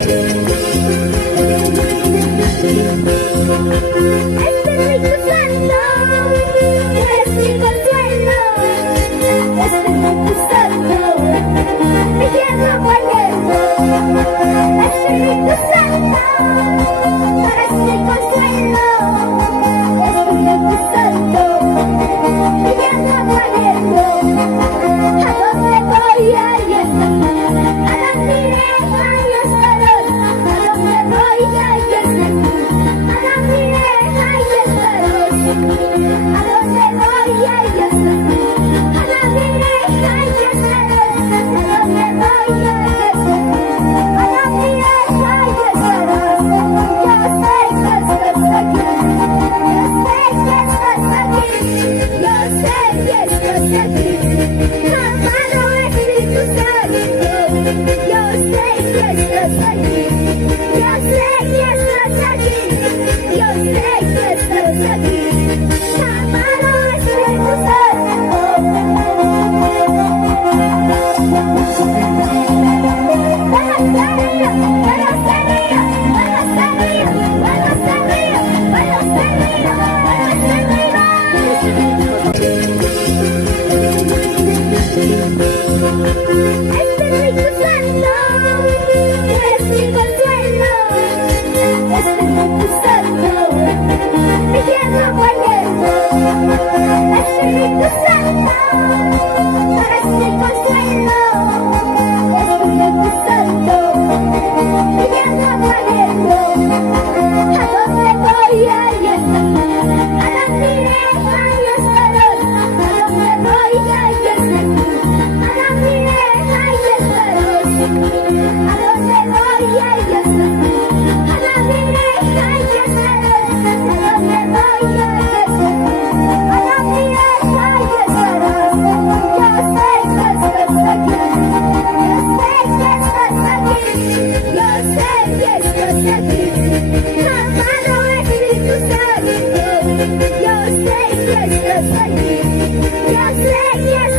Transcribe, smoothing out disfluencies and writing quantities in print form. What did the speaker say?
Espíritu Santo, eres mi consuelo. Espíritu Santo, mi tierra guayendo. Espíritu Santo, eres mi consuelo. Espíritu Santo, mi tierra guayendo. A donde voy, ahí estás. A donde iré, ahí estarás. A donde voy, ahí estás. A donde iré, ahí estarás. A donde voy, ahí estás. A donde iré, ahí estarás. A donde voy, ahí estás. A donde iré, ahí estarás. Yo sé que estás aquí. Yo sé que estás aquí. Yo sé que estás aquí. Amado Espíritu Santo, yo sé que estás aquí. Yo sé que estás aquí. Yo sé que estás aquí. Amado Espíritu Santo. Espíritu Santo, eres mi consuelo. Espíritu Santo, mi tierra guayendo. Espíritu Santo, eres mi consuelo. Espíritu Santo, mi tierra guayendo. A donde voy, ahí estás. A donde iré, ahí estarás. A donde voy, ahí estás. A donde iré, ahí estarás. A donde voy, ahí estás. A donde iré, ahí estarás. A donde voy, ahí estás. A donde iré, ahí estarás. Yo sé que estás aquí. Yo sé que estás aquí. Yo sé que estás aquí. Amado Espíritu Santo, yo sé que estás aquí. Yo sé que estás aquí.